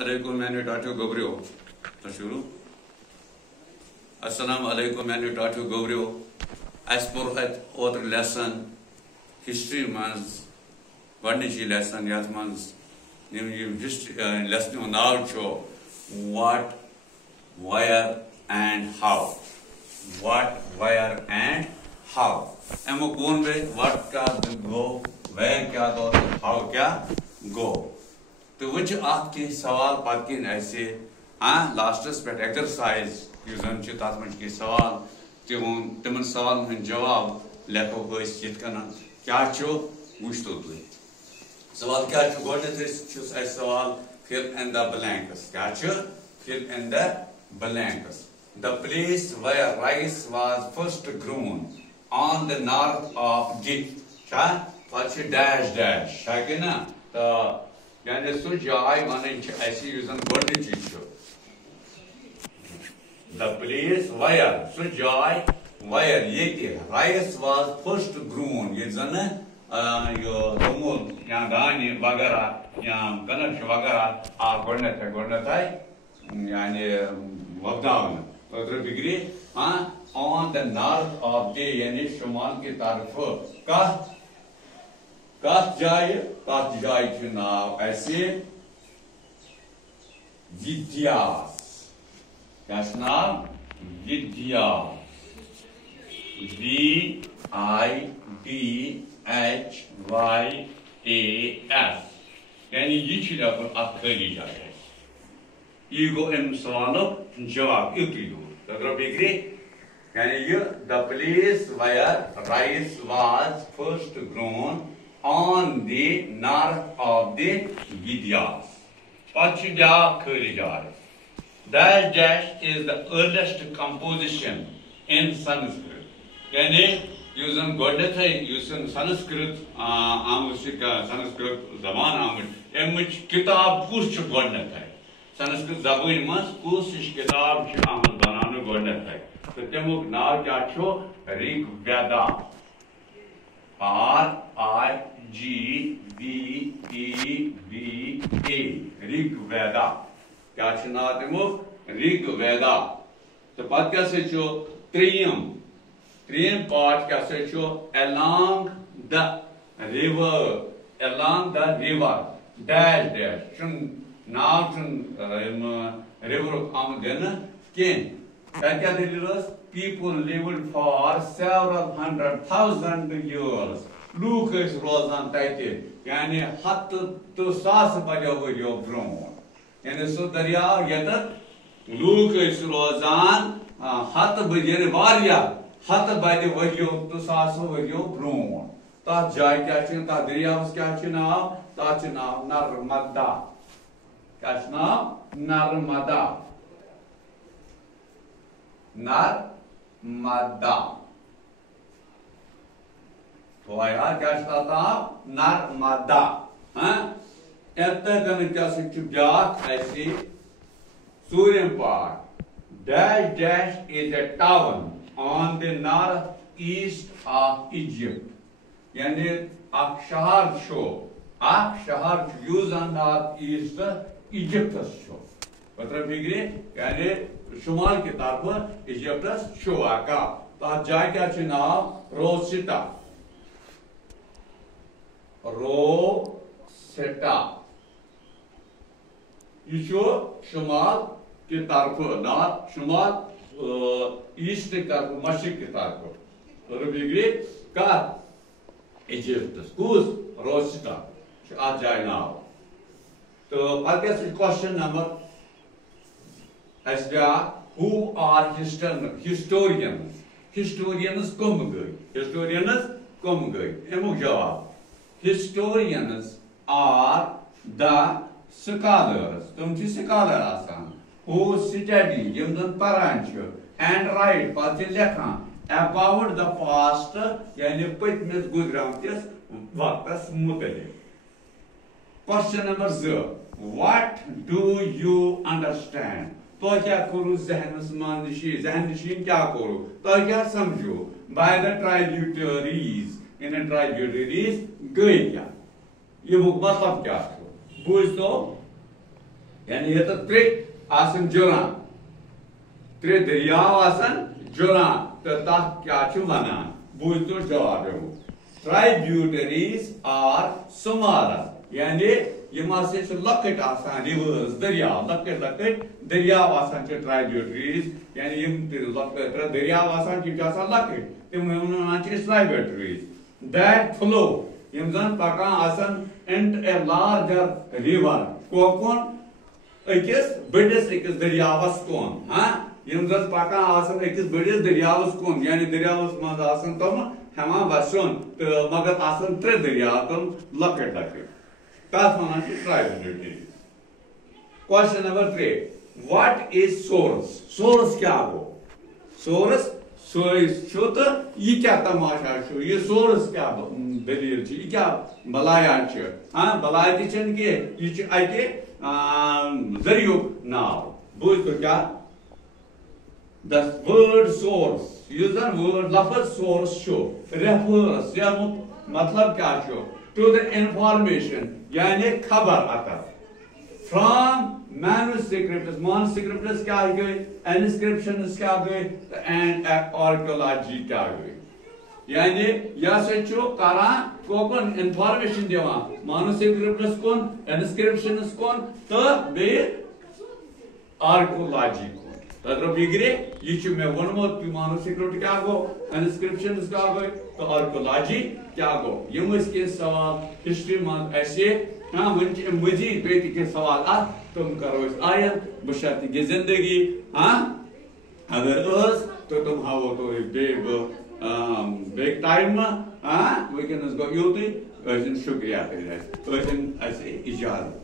Alaikum menu tatu gobrio. Tashuru. Assalamu alaikum menu tatu gobrio. As per that other lesson, history man's Vandiji lesson, Yatman's history lesson on our show. What, where, and how. What, where, and how. Am I going with what can go, where can go, how can go. तो वह आपके सवाल पत्किन ऐसे लास्टस पे exercise तथ मे के सवाल तिमन सवाल हंद जवाब लेखो क्या वुचतो तुम सवाल क्या गोडनेथ सवाल फिल इन द ब्लैंक्स क्या fill in the blanks the place where rice was first grown on the north of गिट डैश डैश है ना यानी सो जाय वन द प्लेस वायर सो जाय वायर ये राइस वाज फर्स्ट ग्रोन ये जन तमुल या दाने वगैरह या कनक वगैरह आ गोडनेथ यानी वक्दावन बिगड़ी on the north of the यानी शुमाल की तरफ कत जाय नाव ऐसे विद्यास क्या नाम विद्यास VIDHYAS यानी ये खाली जाए ये गो अम सवाल जवाब युक्ति बिगड़ी यानी ये the place where rice was first grown on the north of the Vidyas. Dash dash is the earliest composition in Sanskrit. Yani using Godetha using Sanskrit Sanskrit zaman amut emich kitab kus Godetha. Sanskrit zabuin mas kus kitab amut bananu Godetha. So temuk naam kya cho Rig Veda. RIGVEDA Rig Veda क्या नाम ऋग वेदा तो पत क्या त्रीम part क्या along the river dash dash नाव river आम दिन क्या people lived for several 100,000 years. Look is Rosan Taiti. Yani hat to Sas Bajo Brown. And so Daria Yetat Luke is Rosan hat Bajani Varia hat by the Vajo to Saso Vajo Brown. Ta Jai catching Tadria was catching now, Tachina Narmada. Kashna Narmada. Narmada. तो आया क्या था नर्मदा ऐसे सूर्य part dash dash is a town on the north east of Egypt यानी अक शहर यूजन north east इजिप्टस छो मतलब बिगड़े यानी शुमाल की तरफ इजिप्टस छो आका तो जाय क्या नाम रोसिटा रोसेटा ये शुमाल की तरफ नॉर्थ शुमाल ईस्ट की तरफ मशरिक की तरफ और बिगड़ी का इजिप्ट कुछ रोसेटा आ जाए नाव तो आगे से क्वेश्चन नंबर ऐसा who are historians कम गए एमुक जवाब historians are the scholars तुम scholar आसान who study यमदन परांचो and write पाते लेखां about the past यानी पतमेस गुजरामतिस workers मुतलिक question number 0 what do you understand तो क्या करो जहन नशीन क्या करो तो क्या समझो by the tributaries in a tributaries गई क्या ये मतलब क्या बूझ तो यानी ये तो त्रे आसन जुलान, त्रे दरियाव आसन जुलान, तो तथ क्या छु वनान? बूझो जवाब है वो। ट्राइब्यूटरीज आर स्मॉलर, यानी यम आसे छु लकट आसान रिवर्स दरियाव, लकट लकट दरियाव आसान छु ट्राइब्यूटरीज, यानी यम लकट दरियाव आसान छु आसान लकट, तिम वनान छु ट्राइब्यूटरीज that flow यम जन पकान आसान into a larger river, कोकुन अकिस बड़िस अकिस दरियावस कोन, हाँ यम जन पकान आसान अकिस बड़िस दरियावस कोन, यानी दरियावस मज आसान तम हमा वसन तो मगर आसान त्रे दरियाव तम लकट लकट, तथ वनान छु tributaries. Question number 3, what is source? Source क्या हो? सोर्स तो ये क्या तमाशा छो, ये सोर्स क्या दलील छे, ये क्या बलाया छे? हाँ बलाया छन के ये छे आके जरियो नाव। बुझ तो क्या? The word source, use the word लफ्ज source छो refers, या मतलब क्या छो? To the information, यानी खबर आता from manuscripts, manuscripts क्या गए, inscriptions क्या गए, and archaeology क्या गए, यानी यह सचो करा कोकन इंफॉर्मेशन देवा manuscripts कौन, inscriptions कौन, तो बे archaeology कौन, तद्रो बिगरे ये चु में वनमोत की manuscript क्या गो, inscriptions क्या गए, तो archaeology क्या गो। ये मुझके सवाल हिस्ट्री में ऐसे हाँ मजीद बेटी के सवाल तुम करो इस आयत बशर्ते की जिंदगी, हाँ अगर तो तुम हावो तो बेग टाइम में, हाँ वैकनस गो यूती शुक्रिया ऐसे इजाजत।